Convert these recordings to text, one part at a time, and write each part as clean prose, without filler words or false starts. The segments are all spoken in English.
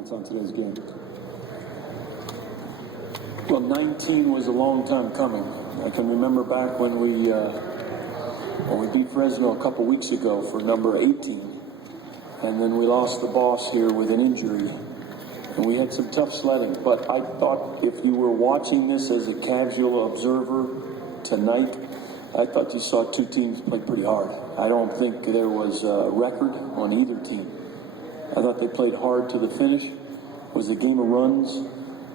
On today's game? Well, 19 was a long time coming. I can remember back when we beat Fresno a couple weeks ago for number 18, and then we lost the boss here with an injury, and we had some tough sledding. But I thought if you were watching this as a casual observer tonight, I thought you saw two teams play pretty hard. I don't think there was a record on either team. I thought they played hard to the finish. It was a game of runs.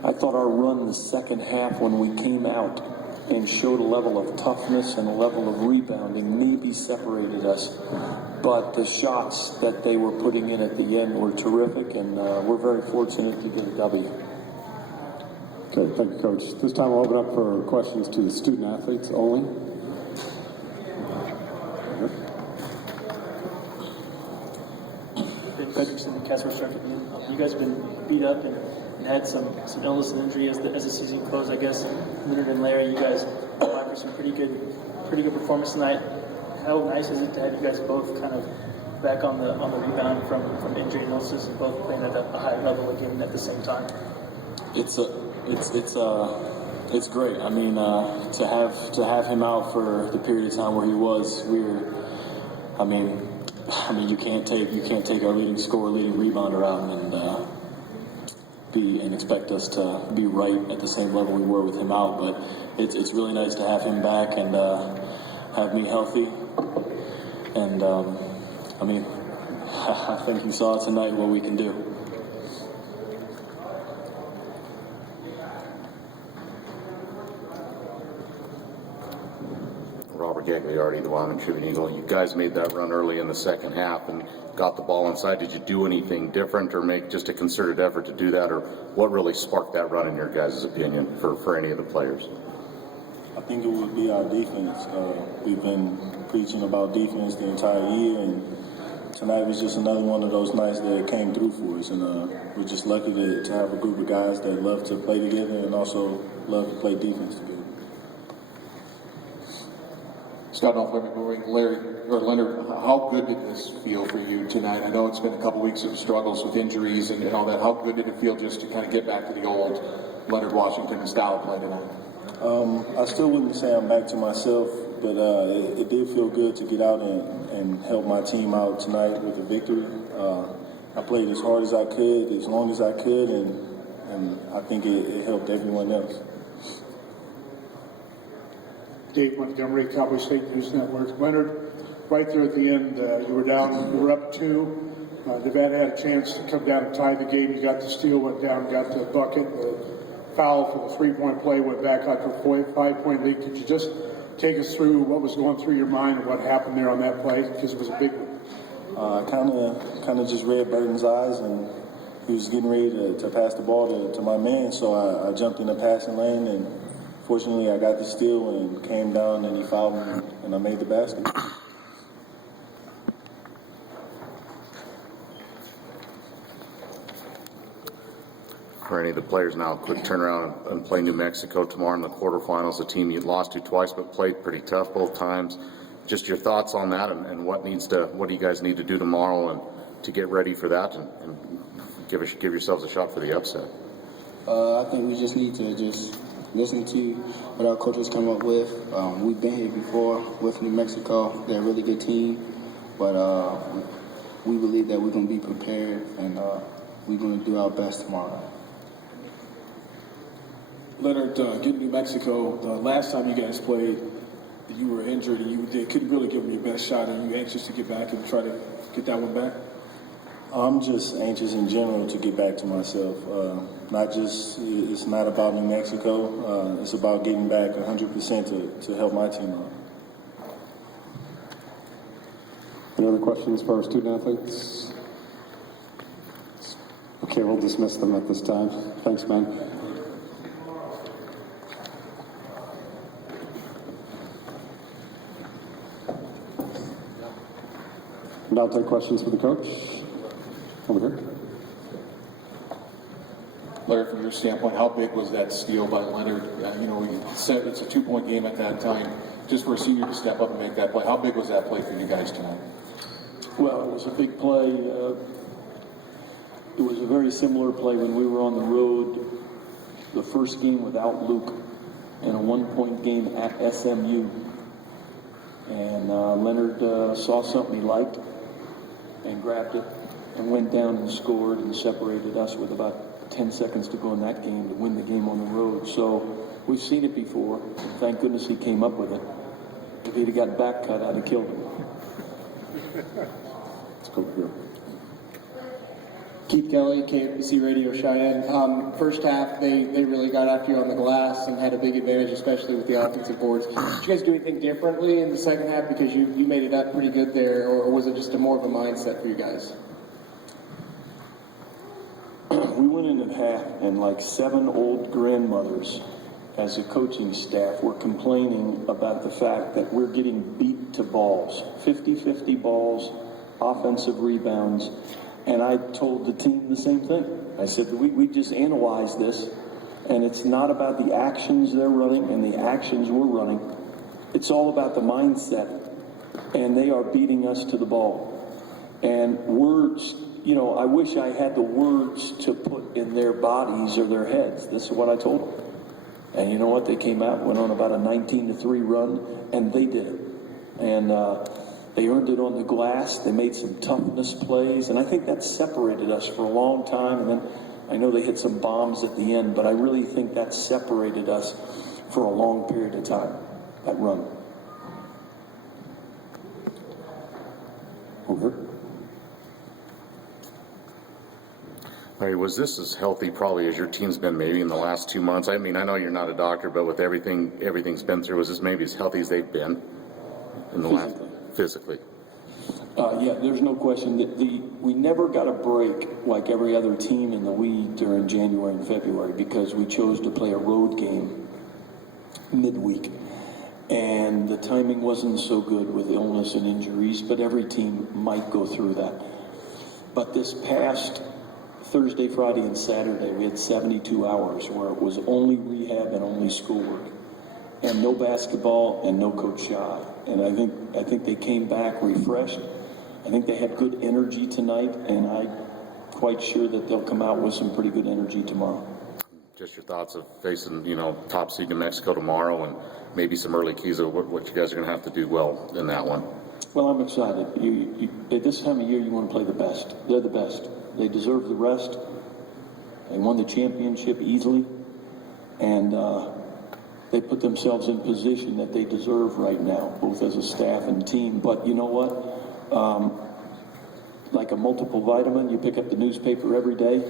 I thought our run the second half when we came out and showed a level of toughness and a level of rebounding maybe separated us. But the shots that they were putting in at the end were terrific, and we're very fortunate to get a W. Okay, thank you, Coach. This time we'll open up for questions to the student athletes only. You guys have been beat up and had some illness and injury as the season closed. I guess Leonard and Larry, you guys applied for some pretty good performance tonight. How nice is it to have you guys both kind of back on the rebound from injury and illnesses and both playing at a high level again at the same time? It's great. I mean, to have him out for the period of time where he was, you can't take our leading scorer, leading rebounder out and expect us to be right at the same level we were with him out. But it's really nice to have him back and have me healthy. And I think you saw tonight what we can do. Gagliardi, the Wyoming Tribune Eagle. You guys made that run early in the second half and got the ball inside. Did you do anything different or make just a concerted effort to do that, or what really sparked that run in your guys' opinion for any of the players? I think it would be our defense. We've been preaching about defense the entire year, and tonight was just another one of those nights that it came through for us. And we're just lucky to have a group of guys that love to play together and also love to play defense together. Scott Leonard, how good did this feel for you tonight? I know it's been a couple weeks of struggles with injuries and all that. How good did it feel just to kind of get back to the old Leonard Washington style of play tonight? I still wouldn't say I'm back to myself, but it did feel good to get out and help my team out tonight with a victory. I played as hard as I could, as long as I could, and I think it helped everyone else. Dave Montgomery, Cowboys State News Network. Leonard, right there at the end, you were down, you were up 2. Nevada had a chance to come down and tie the game. You got the steal, went down, got the bucket. The foul for the 3-point play went back after a 5-point lead. Could you just take us through what was going through your mind and what happened there on that play? Because it was a big one. I kind of just read Burton's eyes, and he was getting ready to pass the ball to my man, so I jumped in the passing lane, and fortunately, I got the steal and came down and he fouled me and I made the basket. For any of the players now, quick turnaround and play New Mexico tomorrow in the quarterfinals, a team you lost to twice but played pretty tough both times. Just your thoughts on that and what do you guys need to do tomorrow and to get ready for that and give yourselves a shot for the upset? I think we just need to listen to what our coaches come up with. We've been here before with New Mexico. They're a really good team, but we believe that we're going to be prepared and we're going to do our best tomorrow. Leonard, getting New Mexico, the last time you guys played, you were injured and you couldn't really give them your best shot. Are you anxious to get back and try to get that one back? I'm just anxious in general to get back to myself. It's not about New Mexico. It's about getting back 100% to help my team out. Any other questions for our student athletes? Okay, we'll dismiss them at this time. Thanks, man. Now take questions for the coach. Over here. Larry, from your standpoint, how big was that steal by Leonard? You said it's a 2-point game at that time. Just for a senior to step up and make that play, how big was that play for you guys tonight? Well, it was a big play. It was a very similar play when we were on the road, the first game without Luke, in a one-point game at SMU. And Leonard saw something he liked and grabbed it and went down and scored and separated us with about 10 seconds to go in that game to win the game on the road. So we've seen it before. Thank goodness he came up with it. If he'd have got back cut, I'd have killed him. Let's go here. Keith Kelly, KFBC Radio Cheyenne. First half, they really got after you on the glass and had a big advantage, especially with the offensive boards. Did you guys do anything differently in the second half because you made it up pretty good there, or was it just more of a mindset for you guys? We went in at half, and like 7 old grandmothers as a coaching staff were complaining about the fact that we're getting beat to balls, 50-50 balls, offensive rebounds. And I told the team the same thing. I said, we just analyzed this, and it's not about the actions they're running and the actions we're running. It's all about the mindset, and they are beating us to the ball. And words, I wish I had the words to put in their bodies or their heads. This is what I told them. And you know what? They came out, went on about a 19-3 run, and they did it. And they earned it on the glass. They made some toughness plays, and I think that separated us for a long time. And then I know they hit some bombs at the end, but I really think that separated us for a long period of time, that run. Over. Larry, was this as healthy probably as your team's been maybe in the last 2 months? I mean, I know you're not a doctor, but with everything's been through, was this maybe as healthy as they've been in the last... Physically. Yeah, there's no question that we never got a break like every other team in the league during January and February because we chose to play a road game midweek. And the timing wasn't so good with illness and injuries, but every team might go through that. But this past Thursday, Friday, and Saturday, we had 72 hours where it was only rehab and only schoolwork. And no basketball and no Coach Shyatt. And I think they came back refreshed. I think they had good energy tonight, and I'm quite sure that they'll come out with some pretty good energy tomorrow. Just your thoughts of facing, top seed New Mexico tomorrow, and maybe some early keys of what you guys are going to have to do well in that one. Well, I'm excited. At this time of year, you want to play the best. They're the best. They deserve the rest. They won the championship easily, and they put themselves in position that they deserve right now, both as a staff and team. But you know what? Like a multiple vitamin, you pick up the newspaper every day,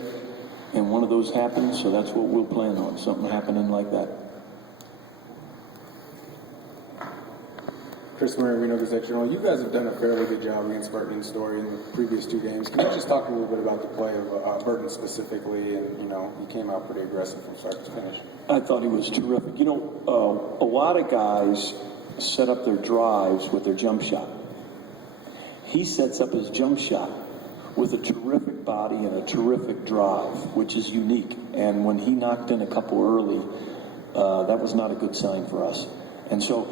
and one of those happens, so that's what we'll plan on, something happening like that. Chris Murray, Reno Gazette-Journal. You guys have done a fairly good job against Burton and Story in the previous 2 games. Can you just talk a little bit about the play of Burton specifically? And, he came out pretty aggressive from start to finish. I thought he was terrific. A lot of guys set up their drives with their jump shot. He sets up his jump shot with a terrific body and a terrific drive, which is unique. And when he knocked in a couple early, that was not a good sign for us. And so,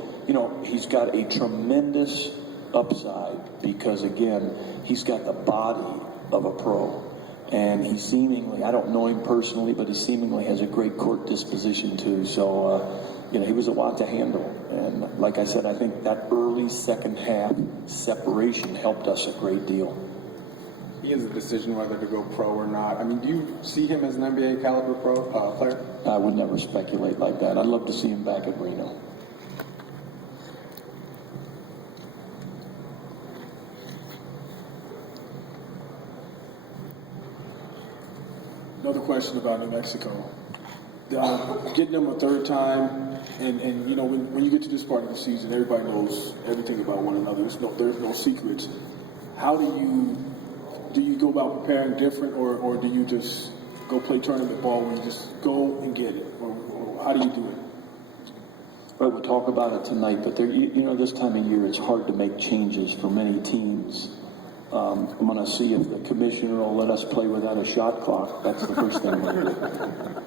he's got a tremendous upside because, again, he's got the body of a pro. And he seemingly, I don't know him personally, but he seemingly has a great court disposition too. So, he was a lot to handle. And like I said, I think that early second half separation helped us a great deal. He has a decision whether to go pro or not. I mean, do you see him as an NBA caliber player? I would never speculate like that. I'd love to see him back at Reno. Another question about New Mexico. Getting them a third time, and when you get to this part of the season, everybody knows everything about one another. There's no secrets. How do you go about preparing different, or do you just go play tournament ball where you just go and get it? Or how do you do it? Right, we'll talk about it tonight, but this time of year it's hard to make changes for many teams. I'm going to see if the commissioner will let us play without a shot clock. That's the first thing we'll do.